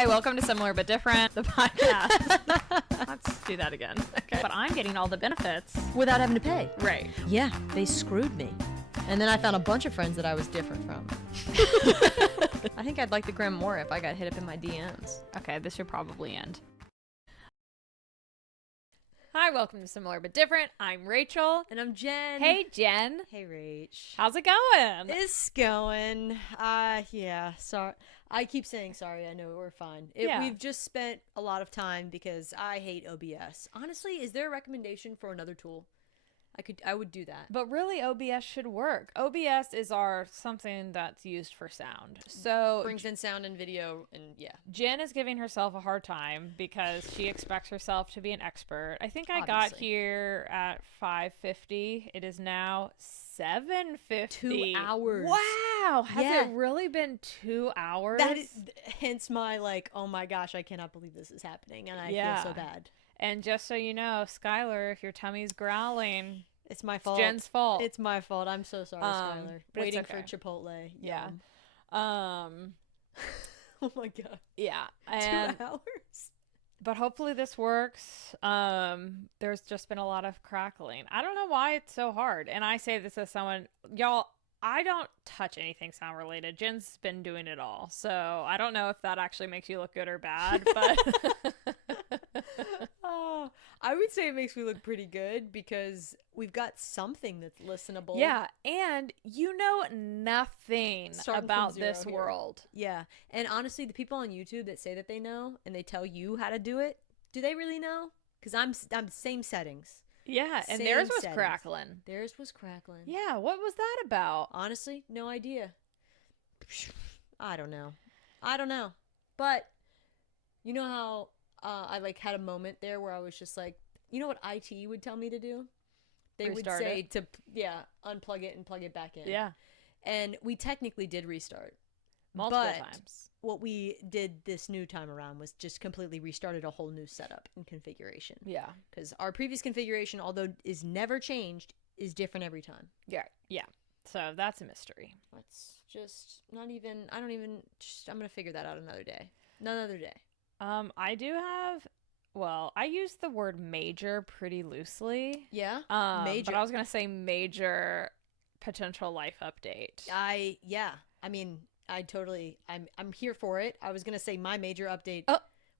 Hi, welcome to Similar But Different, the podcast. Let's do that again. Okay. But I'm getting all the benefits. Without having to pay. Right. Yeah, they screwed me. And then I found a bunch of friends that I was different from. I think I'd like the gram more if I got hit up in my DMs. Okay, this should probably end. Hi, welcome to Similar But Different. I'm Rachel. And I'm Jen. Hey, Jen. Hey, Rach. How's it going? It's going. Yeah, sorry. I keep saying sorry. I know we're fine. We've just spent a lot of time because I hate OBS. Honestly, is there a recommendation for another tool? I would do that. But really, OBS should work. OBS is something that's used for sound. So brings in sound and video, and yeah. Jen is giving herself a hard time because she expects herself to be an expert. I think I got Obviously. here at 5:50. It is now 7:50. 2 hours. Wow. Has Yeah. it really been 2 hours? That is, hence my oh my gosh, I cannot believe this is happening, and I feel so bad. And just so you know, Skylar, if your tummy's growling, it's my fault. Jen's fault. It's my fault. I'm so sorry, Skylar. but Waiting it's okay. for Chipotle. Yeah. Oh my god. Yeah. And 2 hours. But hopefully this works. There's just been a lot of crackling. I don't know why it's so hard. And I say this as someone, y'all, I don't touch anything sound related. Jen's been doing it all. So I don't know if that actually makes you look good or bad, but Oh, I would say it makes me look pretty good because we've got something that's listenable. yeah. And you know nothing Starting from about zero this here. world. Yeah. And honestly, the people on YouTube that say that they know and they tell you how to do it, do they really know? Because I'm same settings. Yeah. And Same theirs was settings. crackling. Theirs was crackling. Yeah. What was that about? Honestly, no idea. I don't know. But you know how I had a moment there where I was just like, you know what IT would tell me to do? They Restart would say it. to unplug it and plug it back in. Yeah. And we technically did restart. Multiple But times. what we did this new time around was just completely restarted a whole new setup and configuration. Yeah. Because our previous configuration, although is never changed, is different every time. Yeah. Yeah. So that's a mystery. That's just not even, I'm going to figure that out another day. I do have, I use the word major pretty loosely. Yeah? Major. But I was going to say major potential life update. I'm here for it. I was going to say my major update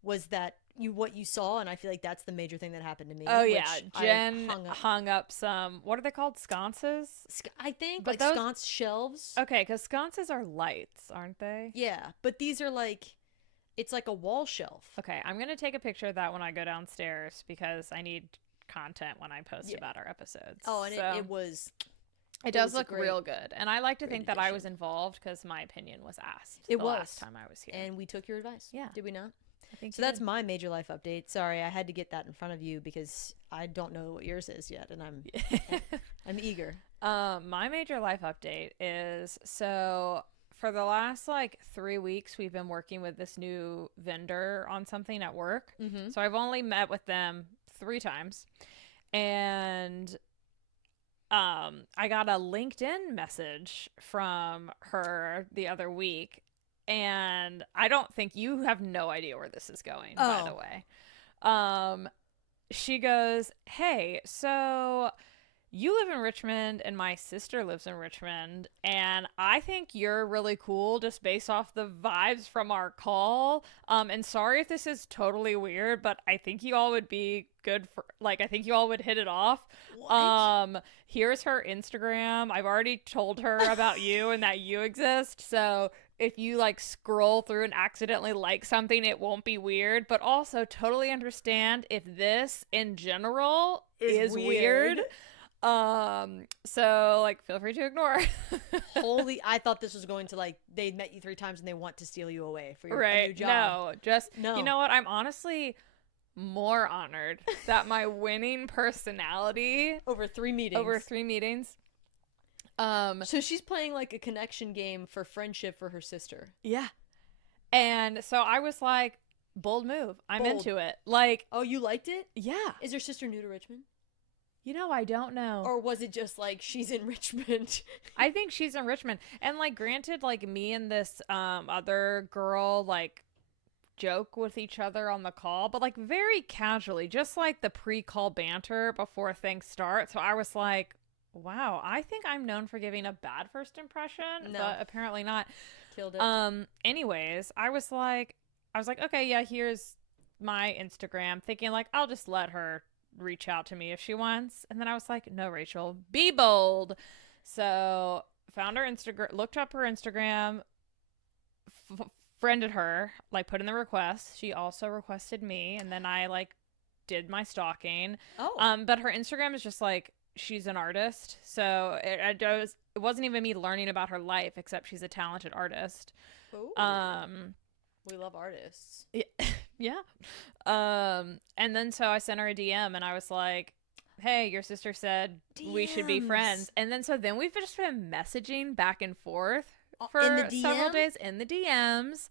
was that what you saw, and I feel like that's the major thing that happened to me. Oh, yeah. I Jen hung up some, what are they called? Sconces? I think, But like sconce shelves. Okay, because sconces are lights, aren't they? Yeah, but these are it's like a wall shelf. Okay, I'm going to take a picture of that when I go downstairs because I need content when I post about our episodes. Oh, and so, it does look real good. And I like to think that I was involved because my opinion was asked last time I was here. And we took your advice. Yeah. Did we not? I think so. That's my major life update. Sorry, I had to get that in front of you because I don't know what yours is yet, and I'm eager. My major life update is for the last 3 weeks, we've been working with this new vendor on something at work. Mm-hmm. So I've only met with them 3 times. And I got a LinkedIn message from her the other week. And I don't think you have no idea where this is going, by the way. She goes, hey, so you live in Richmond and my sister lives in Richmond, and I think you're really cool just based off the vibes from our call. And sorry if this is totally weird, but I think you all would be good for, I think you all would hit it off. What? Here's her Instagram. I've already told her about you and that you exist. So if you scroll through and accidentally like something, it won't be weird, but also totally understand if this in general is weird. So feel free to ignore. Holy, I thought this was going to they met you 3 times and they want to steal you away for your new job. No, just no. You know what? I'm honestly more honored that my winning personality over 3 meetings. So she's playing a connection game for friendship for her sister. Yeah. And so I was like, bold move. I'm into it. Oh, you liked it? Yeah. Is your sister new to Richmond? You know, I don't know. Or was it just she's in Richmond? I think she's in Richmond. And granted, me and this other girl, joke with each other on the call, but like very casually, just like the pre-call banter before things start. So I was like, wow, I think I'm known for giving a bad first impression, but apparently not. Killed it. Anyways, I was like, okay, yeah, here's my Instagram, thinking like I'll just let her reach out to me if she wants. And then I was like, no, Rachel, be bold. So found her Instagram, looked up her Instagram, friended her, like put in the request. She also requested me, and then I like did my stalking. But her Instagram is just like, she's an artist, so it wasn't even me learning about her life, except she's a talented artist. Ooh. We love artists. Yeah. And then so I sent her a DM, and I was like, hey, your sister said we should be friends. And then we've just been messaging back and forth for several days in the DMs.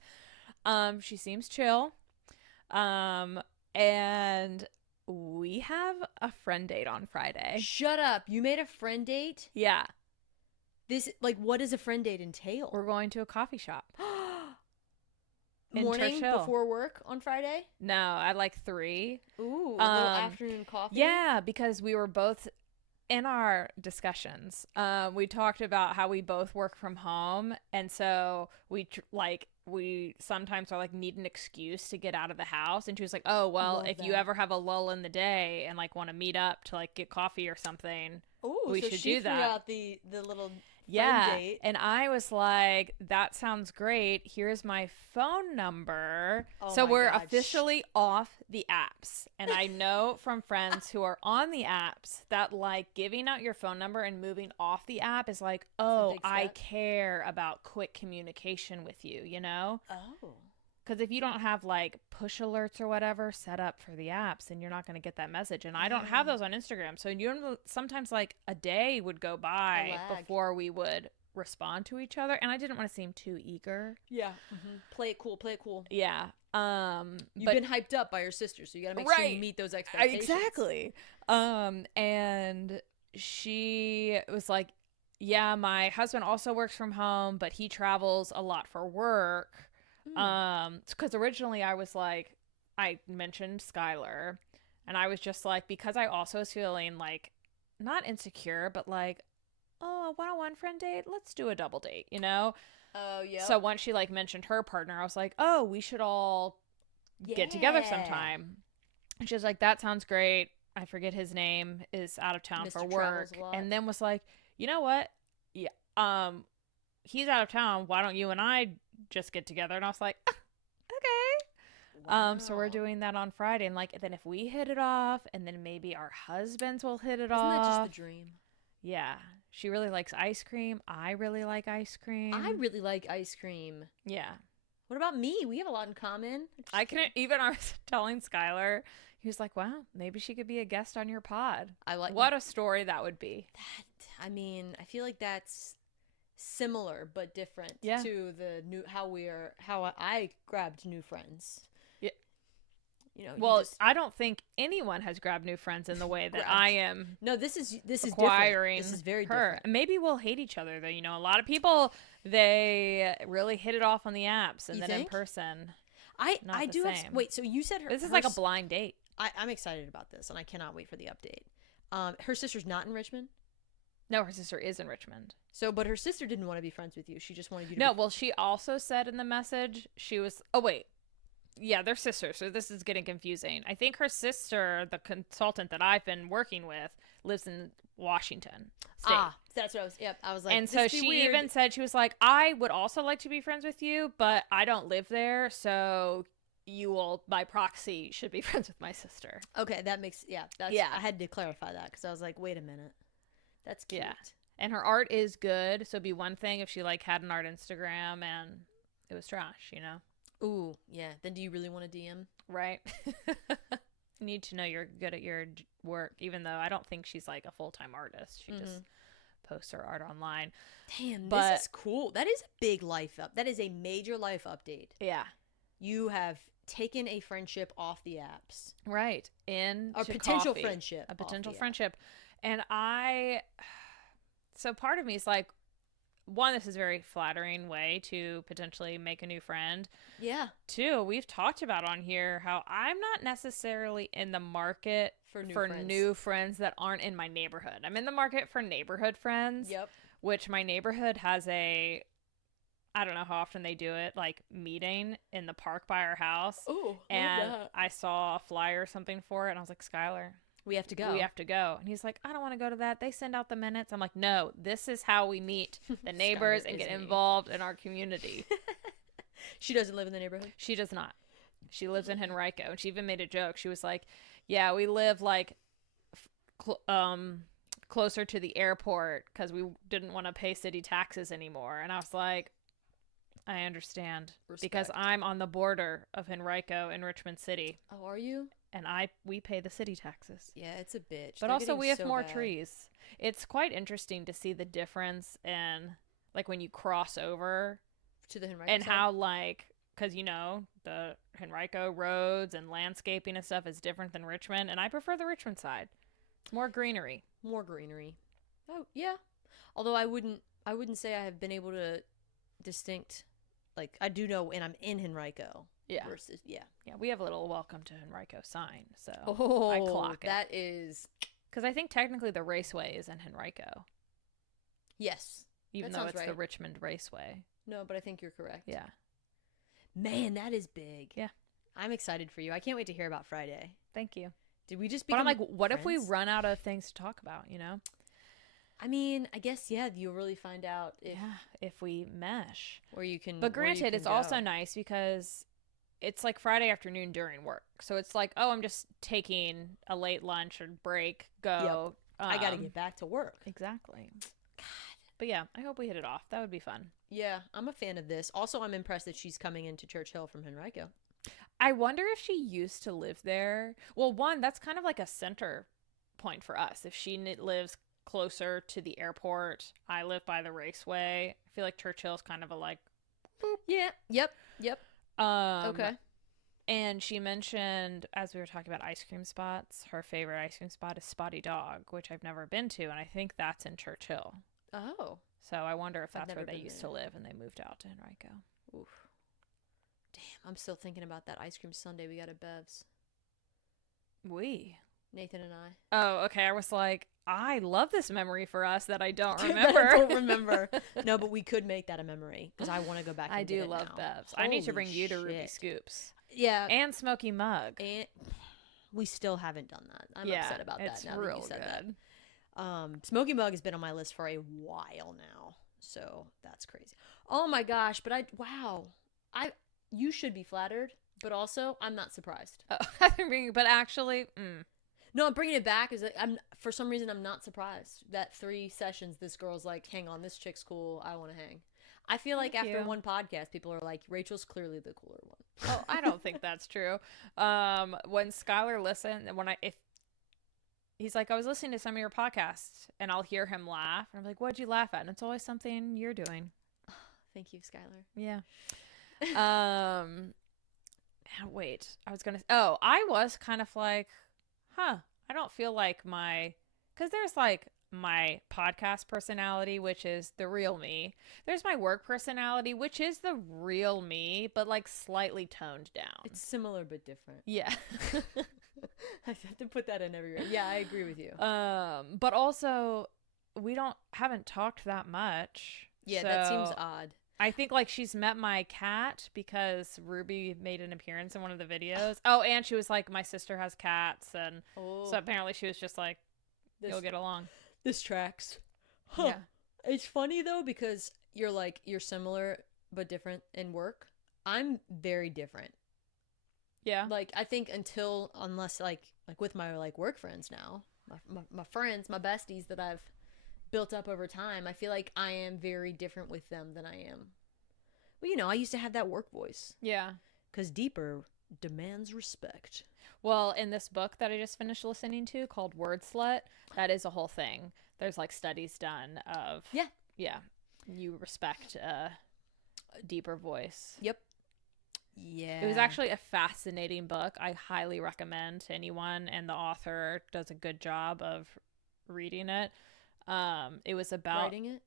She seems chill. And we have a friend date on Friday. Shut up. You made a friend date? Yeah. This, like, what does a friend date entail? We're going to a coffee shop. Morning before work on Friday? No, at like 3. Ooh, a little afternoon coffee? Yeah, because we were both in our discussions. We talked about how we both work from home, and so we sometimes are like need an excuse to get out of the house. And she was like, "Oh, well, if you ever have a lull in the day and like want to meet up to like get coffee or something, we should do that." Threw out the little friend date. And I was like, that sounds great. Here's my phone number. So we're officially off the apps. And I know from friends who are on the apps that like giving out your phone number and moving off the app is like, oh, I care about quick communication with you, you know? Oh. Because if you don't have like push alerts or whatever set up for the apps, then you're not going to get that message. And I don't have those on Instagram. So sometimes like a day would go by before we would respond to each other. And I didn't want to seem too eager. Yeah. Mm-hmm. Play it cool. Yeah. You've been hyped up by your sister, so you got to make sure you meet those expectations. Exactly. And she was like, yeah, my husband also works from home, but he travels a lot for work. Because originally I was like, I mentioned Skylar, and I was just like, because I also was feeling like not insecure, but like, oh, a one-on-one friend date, let's do a double date, you know? Oh, yeah. So once she like mentioned her partner, I was like, oh, we should all get together sometime. And she was like, that sounds great. I forget his name, is out of town for work. And then was like, you know what? Yeah. He's out of town. Why don't you and I just get together? And I was like, okay. Wow. So we're doing that on Friday. And like, then if we hit it off, and then maybe our husbands will hit it off. Isn't that just the dream? Yeah. She really likes ice cream. I really like ice cream. I really like ice cream. Yeah. What about me? We have a lot in common. I was telling Skylar, he was like, wow, maybe she could be a guest on your pod. What a story that would be. I mean, I feel like that's similar but different to the how I grabbed new friends. Yeah. You know, well, I don't think anyone has grabbed new friends in the way that I am. No, this is acquiring different. This is very her. different. Maybe we'll hate each other though. You know, a lot of people, they really hit it off on the apps, and then in person, I do have. Wait, so you said this is like a blind date. I'm excited about this, and I cannot wait for the update. Her sister's not in Richmond. No, her sister is in Richmond. So, but her sister didn't want to be friends with you. She just wanted you to. No, well, she also said in the message, she was. Oh wait, yeah, they're sisters. So this is getting confusing. I think her sister, the consultant that I've been working with, lives in Washington State. That's what I was. Yep, I was like. And so she even said, she was like, I would also like to be friends with you, but I don't live there, so you will, by proxy, should be friends with my sister. Okay, that makes I had to clarify that because I was like, wait a minute. That's cute. Yeah. And her art is good, so it'd be one thing if she like had an art Instagram and it was trash, you know? Ooh, yeah. Then do you really want to DM? Right. You need to know you're good at your work, even though I don't think she's like a full-time artist. She just posts her art online. Damn, this is cool. That is a big life up. That is a major life update. Yeah. You have taken a friendship off the apps. Right. A potential friendship. A potential friendship. And so part of me is like, one, this is a very flattering way to potentially make a new friend. Yeah. Two, we've talked about on here how I'm not necessarily in the market for new friends that aren't in my neighborhood. I'm in the market for neighborhood friends. Yep. Which my neighborhood has I don't know how often they do it, like meeting in the park by our house. Oh, and I saw a flyer or something for it, and I was like, Skylar, we have to go. We have to go. And he's like, I don't want to go to that. They send out the minutes. I'm like, no, this is how we meet the neighbors and get involved in our community. She doesn't live in the neighborhood? She does not. She lives in Henrico, and she even made a joke. She was like, yeah, we live like closer to the airport because we didn't want to pay city taxes anymore. And I was like, I understand. Respect. Because I'm on the border of Henrico and Richmond City. Oh, are you? And we pay the city taxes. Yeah, it's a bitch. But also we have more trees. It's quite interesting to see the difference in, like, when you cross over to the Henrico and side? how, like, because, you know, the Henrico roads and landscaping and stuff is different than Richmond, and I prefer the Richmond side. It's more greenery. More greenery. Oh, yeah. Although I wouldn't say I have been able to distinct, like, I do know, and I'm in Henrico. Yeah. Versus, yeah. Yeah, we have a little welcome to Henrico sign, so oh, I clock it. That is... Because I think technically the raceway is in Henrico. Yes. Even though it's the Richmond Raceway. No, but I think you're correct. Yeah. Man, that is big. Yeah. I'm excited for you. I can't wait to hear about Friday. Thank you. Did we just But become I'm like, what friends? if we run out of things to talk about, you know? I mean, I guess, yeah, you'll really find out if we mesh. Where you can. But granted, it's also nice because it's like Friday afternoon during work. So it's like, oh, I'm just taking a late lunch or break, go. Yep. I got to get back to work. Exactly. God. But yeah, I hope we hit it off. That would be fun. Yeah, I'm a fan of this. Also, I'm impressed that she's coming into Church Hill from Henrico. I wonder if she used to live there. Well, one, that's kind of like a center point for us. If she lives closer to the airport, I live by the raceway. I feel like Church Hill is kind of a like, boop. Yeah. Yep. Okay. And she mentioned, as we were talking about ice cream spots, her favorite ice cream spot is Spotty Dog, which I've never been to, and I think that's in Church Hill. Oh. So I wonder if that's where they used to live and they moved out to Henrico. Oof. Damn, I'm still thinking about that ice cream sundae we got at Bev's. Nathan and I. Oh, okay. I was like, I love this memory for us that I don't remember. I don't remember. No, but we could make that a memory because I want to go back and I do love now. Bev's. I need to bring you to Ruby Scoops. Yeah. And Smoky Mug. And we still haven't done that. I'm upset about that now that you said that. Smoky Mug has been on my list for a while now. So that's crazy. Oh my gosh. But you should be flattered, but also I'm not surprised. But actually, No, I'm bringing it back. For some reason, I'm not surprised that 3 sessions, this girl's like, hang on, this chick's cool. I want to hang. I feel like after one podcast, people are like, Rachel's clearly the cooler one. Oh, I don't think that's true. When Skylar listened, if he's like, I was listening to some of your podcasts, and I'll hear him laugh. And I'm like, what'd you laugh at? And it's always something you're doing. Thank you, Skylar. Yeah. Wait, I was kind of like, I don't feel like because there's like my podcast personality, which is the real me. There's my work personality, which is the real me, but like slightly toned down. It's similar but different. Yeah. I have to put that in everywhere. Yeah, I agree with you. But also we haven't talked that much. Yeah, that seems odd. I think like she's met my cat because Ruby made an appearance in one of the videos. Oh, and she was like, my sister has cats, and so apparently she was just like, you'll get along. This tracks. Huh. Yeah. It's funny though because you're similar but different in work. I'm very different. Yeah. Like I think unless like with my like work friends now, my friends, my besties that I've built up over time, I feel like I am very different with them than I am. Well, I used to have that work voice. Yeah. Because deeper demands respect. Well, in this book that I just finished listening to called Word Slut, that is a whole thing. There's like studies done of you respect a deeper voice. Yep. Yeah. It was actually a fascinating book. I highly recommend to anyone, and the author does a good job of reading it. It was about writing it.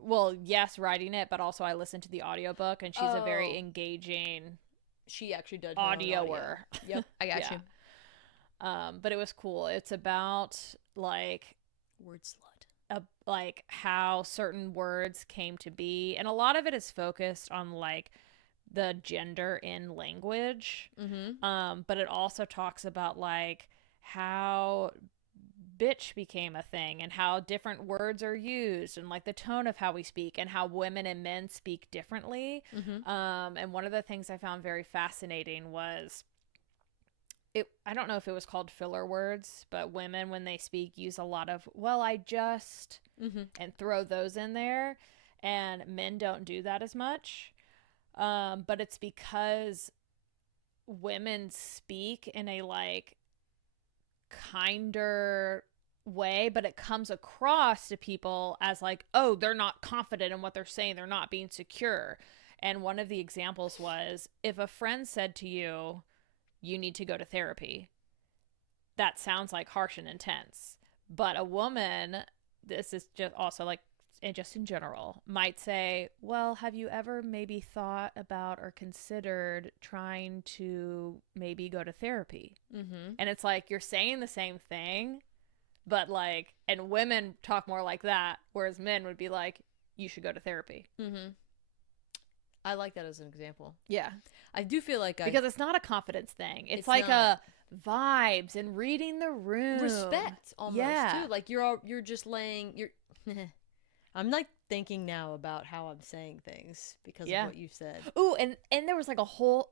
well, yes, writing it, but also I listened to the audiobook, and she's a very engaging she actually does audioer. Yep, I got you. But it was cool. It's about like word slut. Like how certain words came to be, and a lot of it is focused on like the gender in language. But it also talks about like how bitch became a thing and how different words are used and like the tone of how we speak and how women and men speak differently. And one of the things I found very fascinating was I don't know if it was called filler words, but women when they speak use a lot of well I just and throw those in there, and men don't do that as much. But it's because women speak in a like kinder way, but it comes across to people as like, oh, they're not confident in what they're saying, they're not being secure. And one of the examples was if a friend said to you, you need to go to therapy, that sounds like harsh and intense. But a woman, this is just also like, and just in general, might say, well, have you ever maybe thought about or considered trying to maybe go to therapy? And it's like you're saying the same thing, but like, and women talk more like that, whereas men would be like, you should go to therapy. I like that as an example. Yeah. I do feel like because it's not a confidence thing. It's like not. A vibes and reading the room. Respect almost too. Like you're just laying I'm like thinking now about how I'm saying things because of what you said. Ooh, and there was like a whole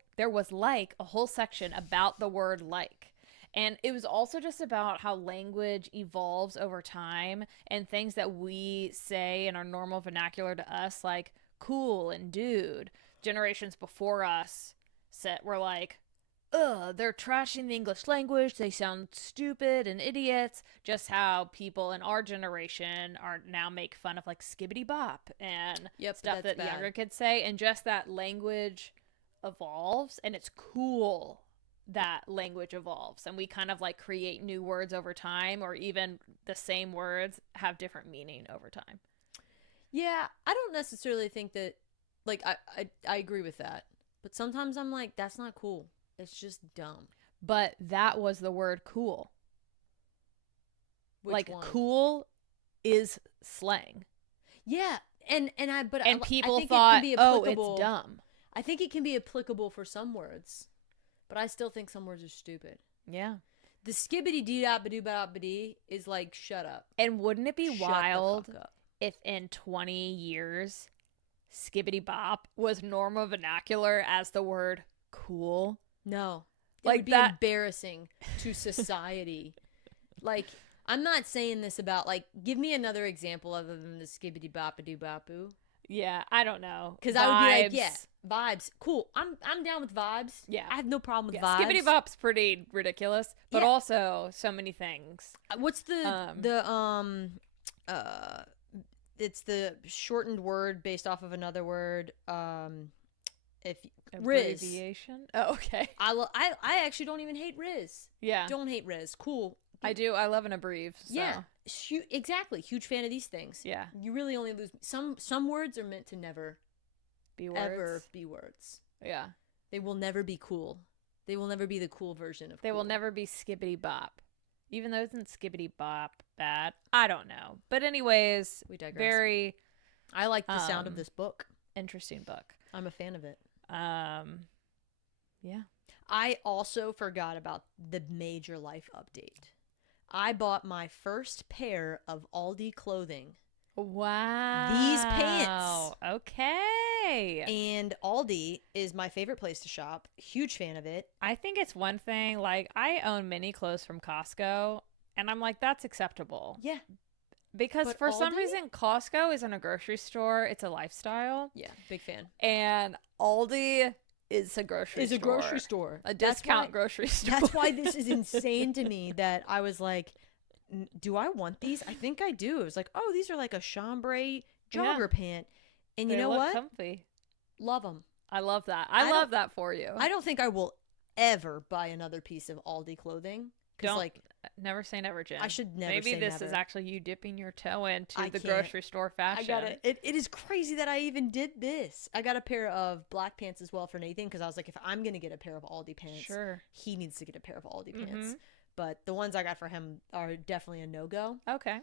section about the word like. And it was also just about how language evolves over time and things that we say in our normal vernacular to us, like cool and dude. Generations before us were like, ugh, they're trashing the English language. They sound stupid and idiots. Just how people in our generation are now make fun of like skibbity bop and stuff that younger kids say. And just that language evolves, and it's cool that language evolves. And we kind of like create new words over time, or even the same words have different meaning over time. Yeah, I don't necessarily think that, like, I agree with that. But sometimes I'm like, that's not cool. It's just dumb. But that was the word cool. Which like one? Cool is slang. Yeah, and people I think thought, it can be oh, it's dumb. I think it can be applicable for some words, but I still think some words are stupid. Yeah. The skibbity dee da ba doo ba ba dee is like shut up. And wouldn't it be wild if in 20 years skibbity bop was normal vernacular as the word cool? No. It like would be embarrassing to society. Like, I'm not saying this about, like, give me another example other than the skibbity bop-a-doo bop-oo. Yeah, I don't know. Because I would be like, yeah, vibes. Cool. I'm down with vibes. Yeah. I have no problem with vibes. Skibbity bop's pretty ridiculous, but also so many things. What's it's the shortened word based off of another word. Abbreviation. Oh, okay. I actually don't even hate Riz. Yeah. Don't hate Riz. Cool. I do. I love an abbrev. So. Yeah. Exactly. Huge fan of these things. Yeah. You really only lose some words are meant to never be words. Ever be words. Yeah. They will never be cool. They will never be the cool version of They will never be skibbity bop. Even though isn't skibbity bop bad? I don't know. But anyways, we digress. Very I like the sound of this book. Interesting book. I'm a fan of it. Yeah. I also forgot about the major life update. I bought my first pair of Aldi clothing. Wow. These pants. Okay. And Aldi is my favorite place to shop. Huge fan of it. I think it's one thing, like, I own mini clothes from Costco, and I'm like, that's acceptable. Yeah. Because for some reason, Costco isn't a grocery store. It's a lifestyle. Yeah, big fan. And Aldi is a grocery store. Is a grocery store. A discount grocery store. That's why this is insane to me that I was like, do I want these? I think I do. It was like, oh, these are like a chambray jogger pant. And you know what? Comfy. Love them. I love that. I love that for you. I don't think I will ever buy another piece of Aldi clothing. Don't. Like, Never say never, Jen. I should never Maybe say this never. is actually you dipping your toe into I the can't. grocery store fashion. I got it. It is crazy that I even did this. I got a pair of black pants as well for Nathan because I was like, if I'm gonna get a pair of Aldi pants, Sure. he needs to get a pair of Aldi pants. But the ones I got for him are definitely a no-go. Okay.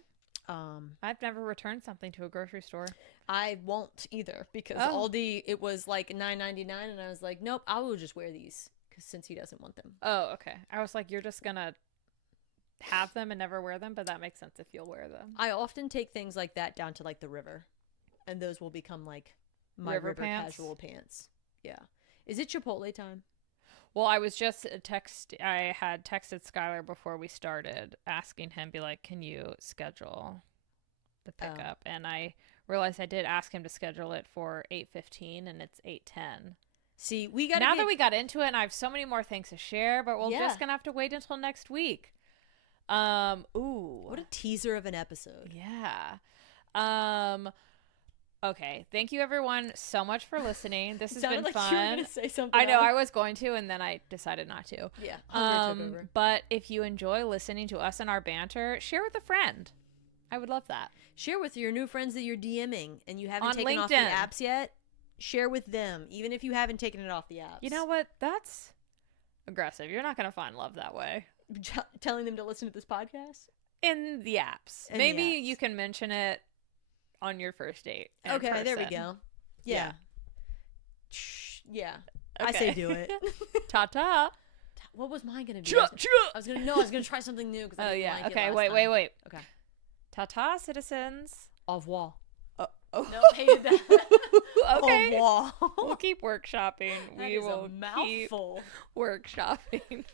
I've never returned something to a grocery store. I won't either because Aldi, it was like $9.99 and I was like, nope, I will just wear these since he doesn't want them. Oh, okay. I was like, you're just gonna have them and never wear them, but that makes sense if you'll wear them. I often take things like that down to like the river, and those will become like my river casual pants. Yeah. Is it Chipotle time? Well, I was just I had texted Skylar before we started, asking him, be like, can you schedule the pickup? And I realized I did ask him to schedule it for 8:15, and it's 8:10. See, we got now that we got into it, and I have so many more things to share, but we're just gonna have to wait until next week. Ooh, what a teaser of an episode. Yeah. Okay, thank you everyone so much for listening. This has been like fun. You were gonna say something I know else. I was going to, and then I decided not to. Yeah. Hunger took over. But if you enjoy listening to us and our banter, share with a friend. I would love that. Share with your new friends that you're DMing and you haven't on taken LinkedIn. off the apps yet. Share with them, even if you haven't taken it off the apps. You know what? That's aggressive. You're not going to find love that way. Telling them to listen to this podcast? In the apps. Maybe you can mention it on your first date. Okay, there we go. Yeah. Yeah. Okay. I say do it. Ta-ta. What was mine going to be? I was going to try something new. Oh, yeah. Like okay, wait. Okay. Ta-ta, citizens. Au revoir. Oh. No, hated that. Okay. Au revoir. We'll keep workshopping. We will a mouthful. Keep workshopping.